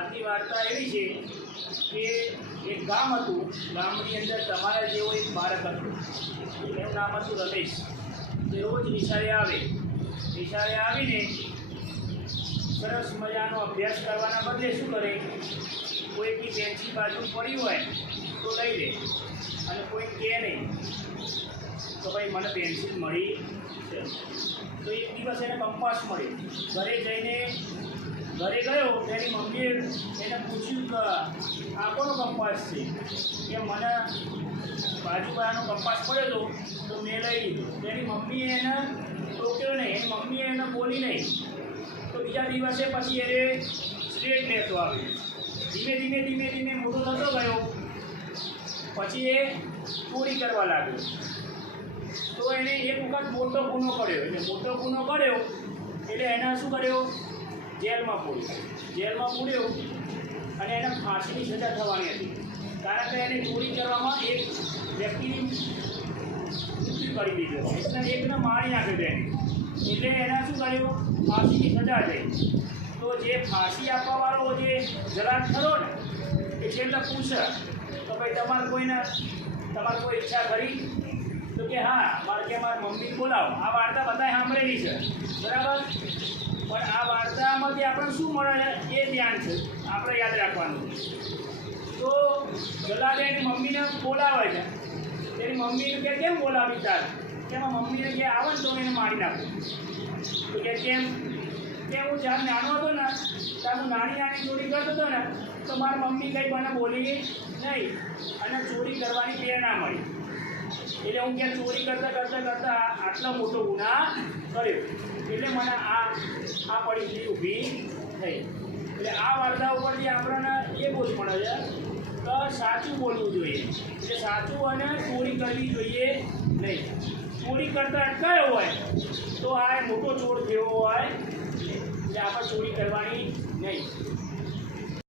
આજની વાર્તા એવી છે કે એક ગામ હતું, ગામની અંદર તમારા જેવો એક બાળક હતું. એનું નામ હતું રમેશ. તે રોજ નિશાળે આવે. નિશાળે આવીને સરસ મજાનો અભ્યાસ કરવાના બદલે શું કરે? કોઈકની પેન્સિલ બાજુ પડી હોય તો લઈ લે. અને કોઈ કહે નહીં, તો ભાઈ મને પેન્સિલ મળી છે. તો એક દિવસ એને કંપાસ મળ્યો. ઘરે જઈને ઘરે ગયો, તેની મમ્મીએ એને પૂછ્યું કે, આ કોનો કંપાસ છે? કે મને બાજુવાળાનો કંપાસ હતો, તો મેં લઈ લીધો. તેની મમ્મીએ એને ટોક્યો નહીં, એની મમ્મીએ એને બોલી નહીં. તો બીજા દિવસે પછી એને સ્ટ્રેટ લેતો આવ્યો. ધીમે ધીમે ધીમે ધીમે મોટો થતો ગયો. પછી એ ચોરી કરવા લાગ્યો. તો એણે એક વખત મોટો ગુનો કર્યો. એટલે મોટો ગુનો કર્યો, એટલે એને શું કર્યો? જેલમાં પૂર્યો જેલમાં પૂર્યો અને એને ફાંસીની સજા થવાની હતી. કારણ કે એને ચોરી કરવામાં એક વ્યક્તિની મૃત્યુ કરી દીધો. એટલે એકને મારી નાખ્યો તેને એટલે એના શું કર્યું? ફાંસીની સજા થઈ. તો જે ફાંસી આપવાવાળો જે જરાક ખરો ને, એ છેલ્લે પૂછે, તો ભાઈ તમારે કોઈને, તમારે કોઈ ઈચ્છા કરી? તો કે, હા, મારે કે મારી મમ્મી બોલાવો. આ વાર્તા બધાએ સાંભળેલી છે. બરાબર? વાર્તામાંથી આપણને શું મળે એ ધ્યાન છે. આપણે યાદ રાખવાનું. તો જલાલે એની મમ્મીને બોલાવે છે. તેની મમ્મીને કે કેમ બોલાવી તાર? એમાં મમ્મીને કે આવે ને તો એને મારી નાખું. તો કે કેમ? કે હું જ્યારે નાનો હતો ને, ત્યારે હું નાની નાની ચોરી કરતો હતો ને, તો મારી મમ્મી કંઈ મને બોલી નહીં. અને ચોરી કરવાની પ્રેરણા મળી. એટલે હું ક્યાં ચોરી કરતાં કરતાં કરતાં આટલો મોટો ગુના કર્યો. એટલે મને આ આ પરિસ્થિતિ ઊભી થઈ એટલે આ વાર્તા ઉપરથી આપણને એ બોધ મળે છે કે સાચું બોલવું જોઈએ. એટલે સાચું અને ચોરી કરવી જોઈએ નહીં. ચોરી કરતાં અટકાયો હોય, તો આ મોટો ચોર થયો હોય એટલે આપણે ચોરી કરવાની નહીં.